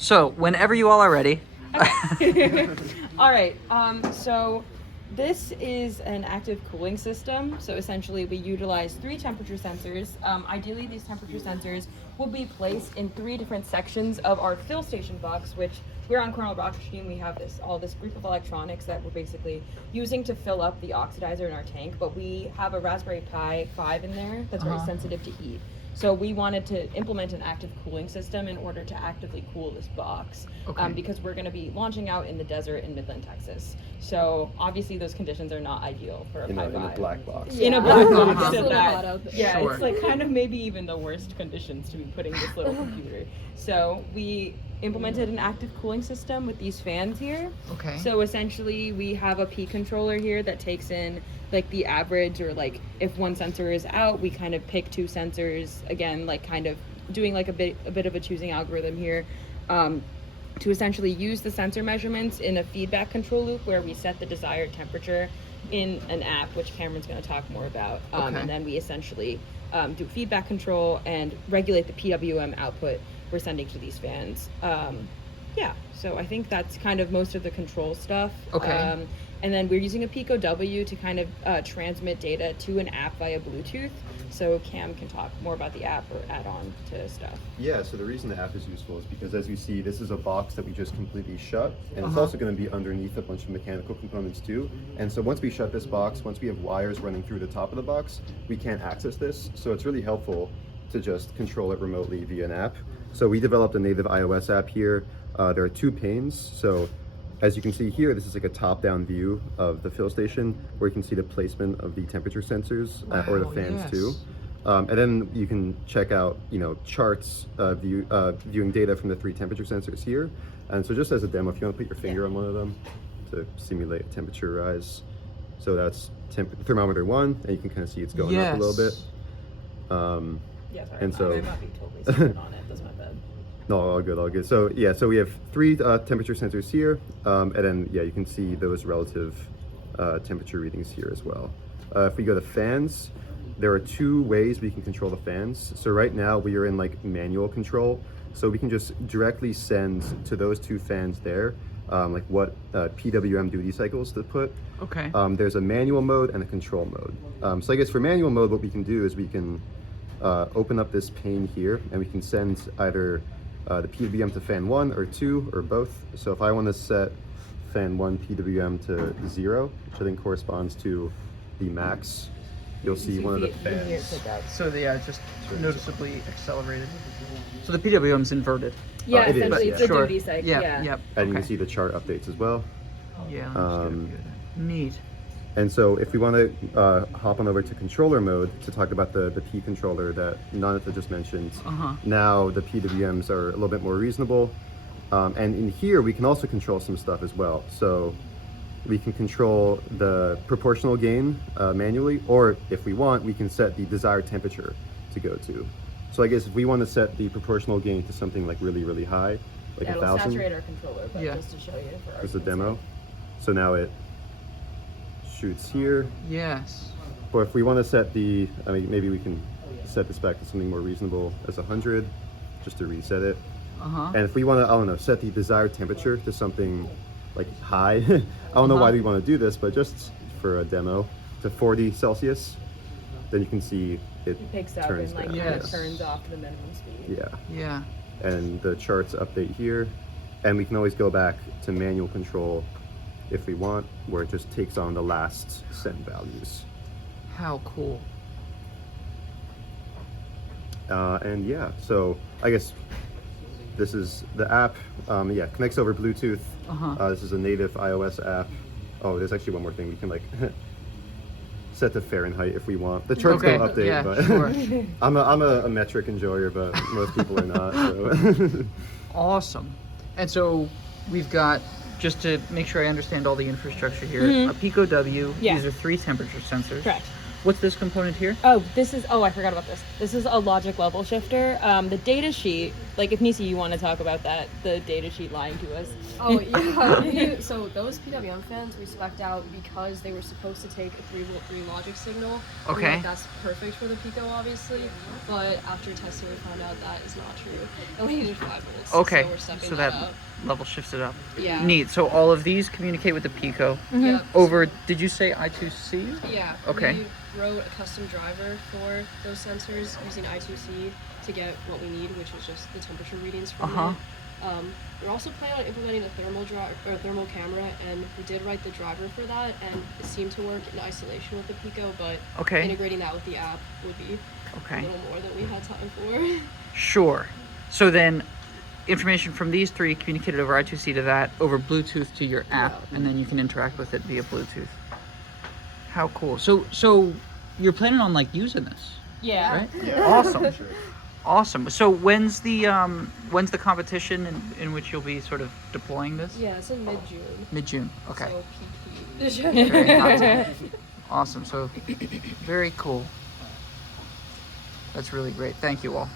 So, whenever you all are ready. All right. So this is an active cooling system. So essentially, we utilize 3 temperature sensors. Ideally, these temperature sensors will be placed in 3 different sections of our fill station box, which we're on Cornell Rocket Team. We have this group of electronics that we're basically using to fill up the oxidizer in our tank. But we have a Raspberry Pi 5 in there that's very sensitive to heat. So we wanted to implement an active cooling system in order to actively cool this box, because we're going to be launching out in the desert in Midland, Texas. So obviously those conditions are not ideal for a Pi 5. In a black box. In a black box. It's hot out there. Yeah, Sure. it's like kind of maybe even the worst conditions to be putting this little computer. So we implemented an active cooling system with these fans here. Okay. So essentially we have a P controller here that takes in like the average, or like if one sensor is out, we kind of pick 2 sensors, again, like kind of doing like a bit of a choosing algorithm here, to essentially use the sensor measurements in a feedback control loop where we set the desired temperature in an app, which Cameron's going to talk more about. And then we essentially do feedback control and regulate the PWM output we're sending to these fans. Yeah, so I think that's kind of most of the control stuff. Okay. And then we're using a Pico W to kind of transmit data to an app via Bluetooth. So Cam can talk more about the app or add on to stuff. Yeah, so the reason the app is useful is because, as you see, this is a box that we just completely shut, and it's also going to be underneath a bunch of mechanical components too. And so once we shut this box, once we have wires running through the top of the box, we can't access this. So it's really helpful to just control it remotely via an app. So we developed a native iOS app here. There are 2 panes. So as you can see here, this is like a top-down view of the fill station where you can see the placement of the temperature sensors or the fans too. And then you can check out, charts viewing data from the 3 temperature sensors here. And so just as a demo, if you want to put your finger on one of them to simulate a temperature rise. So that's thermometer 1, and you can kind of see it's going up a little bit. Yeah, sorry, and so I might be totally centered on it. That's my bad. No, all good, all good. So yeah, so we have 3 temperature sensors here, and then you can see those relative temperature readings here as well. If we go to fans, there are 2 ways we can control the fans. So right now we are in like manual control, so we can just directly send to those 2 fans there, like what PWM duty cycles to put. Okay. There's a manual mode and a control mode. So I guess for manual mode, what we can do is we can open up this pane here, and we can send either the PWM to fan 1 or 2 or both. So if I want to set fan 1 PWM to 0, which I think corresponds to the max, you'll see one of the fans. So they just noticeably accelerated. So the PWM's inverted. Yeah, it is, essentially yeah. it's the Sure. duty cycle. Yeah, yep. And you can see the chart updates as well. Yeah, good. Neat. And so if we want to hop on over to controller mode to talk about the P controller that Nandita just mentioned, now the PWMs are a little bit more reasonable. And in here, we can also control some stuff as well. So we can control the proportional gain manually, or if we want, we can set the desired temperature to go to. So I guess if we want to set the proportional gain to something like really, really high, like 1,000. It'll saturate our controller, but just to show you for our There's a demo. So now it shoots here. Yes. Or if we want to set maybe we can set this back to something more reasonable as 100, just to reset it. And if we want to, I don't know, set the desired temperature to something like high, I don't know why we want to do this, but just for a demo, to 40 Celsius, then you can see it picks up turns and down. kind of turns off to the minimum speed. Yeah. And the charts update here, and we can always go back to manual control if we want, where it just takes on the last send values. How cool. And yeah, so I guess this is the app. Connects over Bluetooth. This is a native iOS app. Oh, there's actually one more thing. We can like set to Fahrenheit if we want. The charts don't update, but sure. I'm a metric enjoyer, but most people are not. So. Awesome. And so we've got, just to make sure I understand all the infrastructure here, a Pico W. Yeah. These are 3 temperature sensors. Correct. What's this component here? Oh, I forgot about this. This is a logic level shifter. The data sheet, like if Nissi, you want to talk about that, the data sheet lying to us. Oh yeah. So those PWM fans we spec'd out because they were supposed to take a 3-volt 3 logic signal. And, Okay. like, that's perfect for the Pico, obviously. But after testing, we found out that is not true. It only needed 5 volts. Okay, So we're stepping so that that up. level shifts it up. Yeah. Neat. So all of these communicate with the Pico Yep. over, did you say I2C? Yeah. Okay. We wrote a custom driver for those sensors using I2C to get what we need, which is just the temperature readings from Uh-huh. it. We're also planning on implementing a thermal camera, and we did write the driver for that, and it seemed to work in isolation with the Pico, but Okay. integrating that with the app would be a Okay. little more than we had time for. Sure. So then information from these three communicated over I2C to that, over Bluetooth to your app, and then you can interact with it via Bluetooth. How cool. So you're planning on like using this, Yeah. right? Yeah. Awesome. Sure. Awesome. So when's the competition in which you'll be sort of deploying this? Yeah, it's in mid-June. Mid-June. Okay. So peak. Very hot. Awesome. So very cool. That's really great. Thank you all.